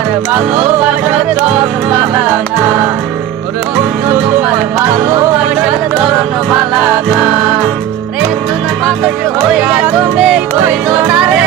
তোমার ভালোবাসার চরণ মালা না ওরে বন্ধু তোমার ভালোবাসার চরণ মালা না রে তুমি মানুষ হইয়া তুমি কইতো না রে